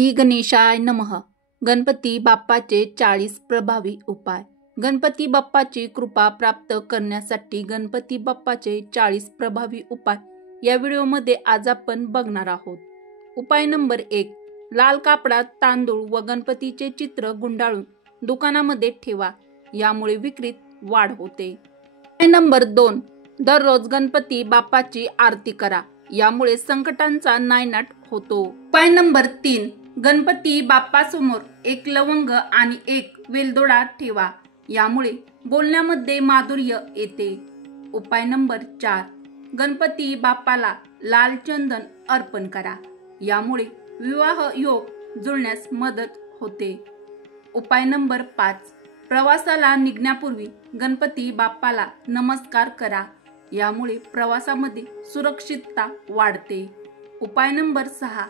श्री गणेशाय नमः. गणपती बाप्पाचे 40 प्रभावी उपाय. गणपती बाप्पाची कृपा प्राप्त करण्यासाठी गणपती बाप्पाचे 40 प्रभावी उपाय या व्हिडिओमध्ये आज आपण बघणार आहोत. उपाय नंबर 1. लाल कापडात तांदूळ व गणपतीचे चित्र गुंडाळून दुकानामध्ये ठेवा, यामुळे विक्रीत वाढ होते. उपाय नंबर 2. दररोज गणपती बाप्पाची आरती करा, यामुळे संकटांचा नायनाट होतो. उपाय नंबर 3. गणपती बाप्पासमोर एक लवंग आणि एक वेलदोडा ठेवा, यामुळे बोलण्यामध्ये माधुर्य येते. उपाय नंबर 4. गणपती बाप्पाला लाल चंदन अर्पण करा, यामुळे विवाह योग जुळण्यास मदत होते. उपाय नंबर 5. प्रवासाला निघण्यापूर्वी गणपती बाप्पाला नमस्कार करा, यामुळे प्रवासामध्ये सुरक्षितता वाढते. उपाय नंबर 6.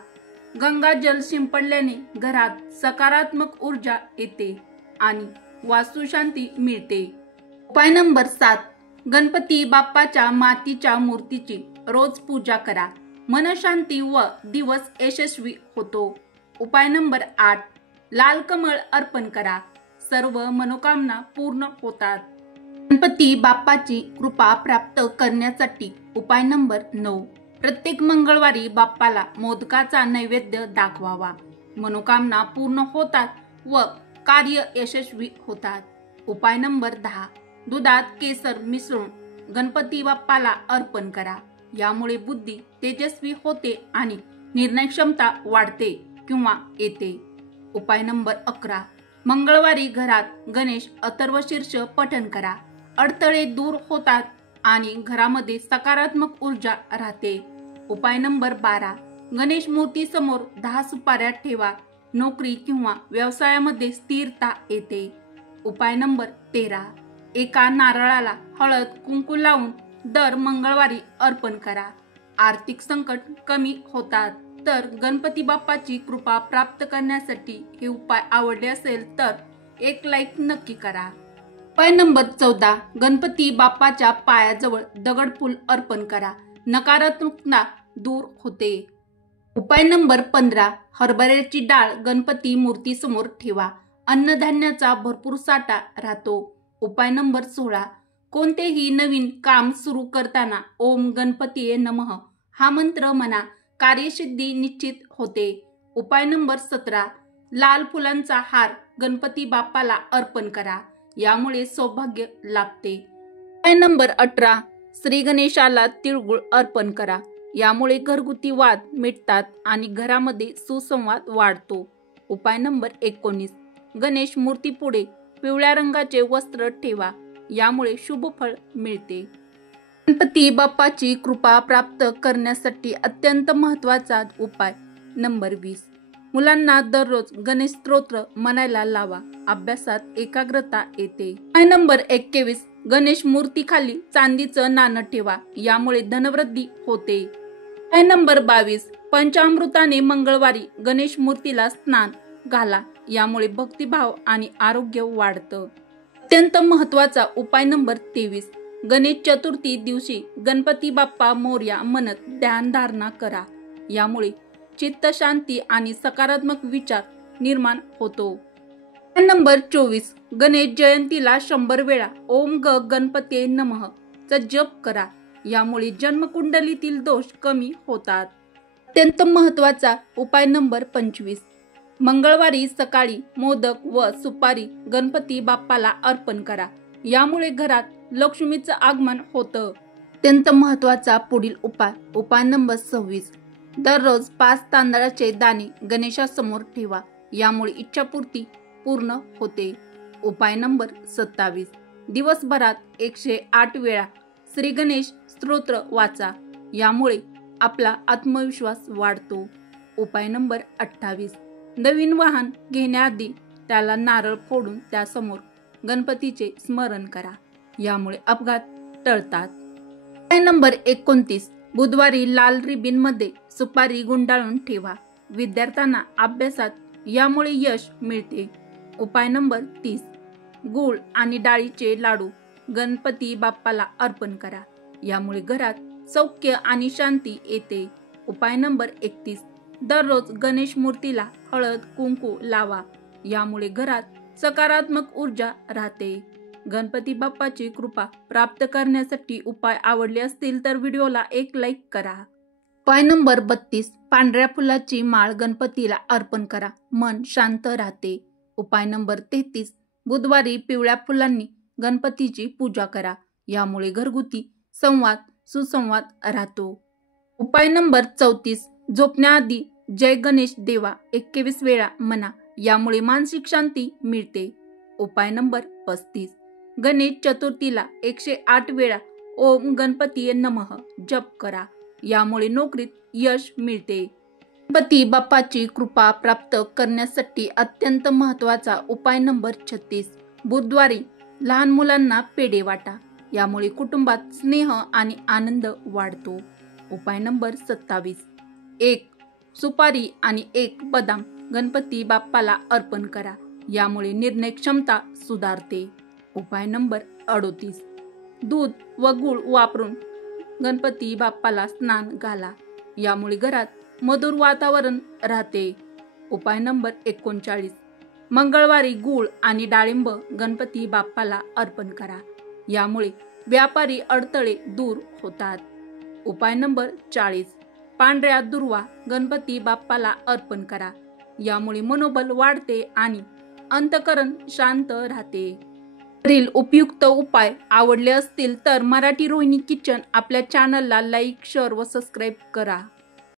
गंगाजल शिंपडल्याने घरात सकारात्मक ऊर्जा येते आणि वास्तुशांती मिळते. उपाय नंबर 7. गणपती बाप्पाच्या मातीच्या मूर्तीची रोज पूजा करा, मनशांती व दिवस यशस्वी होतो. उपाय नंबर 8. लाल कमळ अर्पण करा, सर्व मनोकामना पूर्ण होतात. गणपती बाप्पाची कृपा प्राप्त करण्यासाठी उपाय नंबर 9. प्रत्येक मंगळवारी बाप्पाला मोदकाचा नैवेद्य दाखवावा, मनोकामना पूर्ण होतात व कार्य यशस्वी होतात. उपाय नंबर 10. दुधात केसर मिसळून गणपती बाप्पाला अर्पण करा, यामुळे बुद्धी तेजस्वी होते आणि निर्णय क्षमता वाढते किंवा येते. उपाय नंबर 11. मंगळवारी घरात गणेश अथर्वशीर्ष पठण करा, अडथळे दूर होतात आणि घरामध्ये सकारात्मक ऊर्जा राहते. उपाय नंबर 12. गणेश मूर्ती समोर 10 सुपाऱ्या ठेवा, नोकरी किंवा व्यवसायामध्ये स्थिरता येते. उपाय नंबर 13. एका नारळाला हळद कुंकू लावून दर मंगळवारी अर्पण करा, आर्थिक संकट कमी होतात. तर गणपती बाप्पाची कृपा प्राप्त करण्यासाठी हे उपाय आवडले असेल तर एक लाईक नक्की करा. उपाय नंबर 14. गणपती बाप्पाच्या पायाजवळ दगडफूल अर्पण करा, नकारात्मकता दूर होते. उपाय नंबर 15. हरभऱ्याची डाळ गणपती मूर्ती समोर ठेवा, अन्नधान्याचा भरपूर साठा राहतो. उपाय नंबर 16. कोणतेही नवीन काम सुरू करताना ओम गणपतीये नमः हा मंत्र म्हणा, कार्यसिद्धी निश्चित होते. उपाय नंबर 17. लाल फुलांचा हार गणपती बाप्पाला अर्पण करा, यामुळे सौभाग्य लाभते. उपाय नंबर 18. श्री गणेशाला तिळगुळ अर्पण करा, यामुळे घरगुती वाद मिटतात आणि घरामध्ये सुसंवाद वाढतो. उपाय नंबर 19. गणेश मूर्तीपुढे पिवळ्या रंगाचे वस्त्र ठेवा, यामुळे शुभ फळ मिळते. गणपती बाप्पाची कृपा प्राप्त करण्यासाठी अत्यंत महत्त्वाचा उपाय नंबर 20. मुलांना दररोज गणेश स्तोत्र म्हणायला लावा, अभ्यासात एकाग्रता येते. उपाय नंबर 21. गणेश मूर्तीखाली चांदीचं नाणं ठेवा, यामुळे धनवृद्धी होते. उपाय नंबर 22. पंचामृताने मंगळवारी गणेश मूर्तीला स्नान घाला, यामुळे भक्तिभाव आणि आरोग्य वाढतं. अत्यंत महत्त्वाचा उपाय नंबर 23. गणेश चतुर्थी दिवशी गणपती बाप्पा मोरया म्हणत ध्यानधारणा करा, यामुळे चित्तशांती आणि सकारात्मक विचार निर्माण होतो. उपाय नंबर 24. गणेश जयंतीला 100 वेळा ओम गणपतीये नमः चा जप करा, यामुळे जन्मकुंडलीतील दोष कमी होतात. अत्यंत महत्त्वाचा उपाय नंबर 25. मंगळवारी सकाळी मोदक व सुपारी गणपती बाप्पाला अर्पण करा, यामुळे घरात लक्ष्मीचं आगमन होतं. अत्यंत महत्त्वाचा पुढील उपाय नंबर 26. दररोज 5 तांदळाचे दाणे गणेशासमोर ठेवा, यामुळे इच्छापूर्ती पूर्ण होते. उपाय नंबर 27. दिवसभरात 108 वेळा श्री गणेश स्तोत्र वाचा, यामुळे आपला आत्मविश्वास वाढतो. उपाय नंबर 28. नवीन वाहन घेण्याआधी त्याला नारळ फोडून त्यासमोर गणपतीचे स्मरण करा, यामुळे अपघात टळतात. उपाय नंबर 29. बुधवारी लाल रिबिन मध्ये सुपारी गुंडाळून ठेवा, विद्यार्थ्यांना अभ्यासात यामुळे यश मिळते. उपाय नंबर 30. गूळ आणि डाळीचे लाडू गणपती बाप्पाला अर्पण करा, यामुळे घरात सौख्य आणि शांती येते. उपाय नंबर 31. दररोज गणेश मूर्तीला हळद कुंकू लावा, यामुळे घरात सकारात्मक ऊर्जा राहते. गणपती बाप्पाची कृपा प्राप्त करण्यासाठी उपाय आवडले असतील तर व्हिडिओला एक लाईक करा. उपाय नंबर 32, पांढऱ्या फुलाची माळ गणपतीला अर्पण करा, मन शांत राहते. उपाय नंबर 33, बुधवारी पिवळ्या फुलांनी गणपतीची पूजा करा, यामुळे घरगुती संवाद सुसंवाद राहतो. उपाय नंबर 34, झोपण्याआधी जय गणेश देवा 21 वेळा म्हणा, यामुळे मानसिक शांती मिळते. उपाय नंबर 35, गणेश चतुर्थीला 108 वेळा ओम गणपतीये नमः जप करा, यामुळे नोकरीत यश मिळते. गणपती बाप्पाची कृपा प्राप्त करण्यासाठी अत्यंत महत्त्वाचा उपाय नंबर 36, बुधवारी लहान मुलांना पेढे वाटा, यामुळे कुटुंबात स्नेह आणि आनंद वाढतो. उपाय नंबर 27, एक सुपारी आणि एक बदाम गणपती बाप्पाला अर्पण करा, यामुळे निर्णय क्षमता सुधारते. उपाय नंबर 38, दूध व गूळ वापरून गणपती बाप्पाला स्नान घाला, यामुळे घरात मधुर वातावरण राहते. उपाय नंबर 39, मंगळवारी गूळ आणि डाळिंब गणपती बाप्पाला अर्पण करा, यामुळे व्यापारी अडथळे दूर होतात. उपाय नंबर 40, पांढऱ्या दुर्वा गणपती बाप्पाला अर्पण करा, यामुळे मनोबल वाढते आणि अंतःकरण शांत राहते. वरील उपयुक्त उपाय आवडले असतील तर मराठी रोहिणी किचन आपल्या चॅनलला लाईक, शेअर व सबस्क्राईब करा.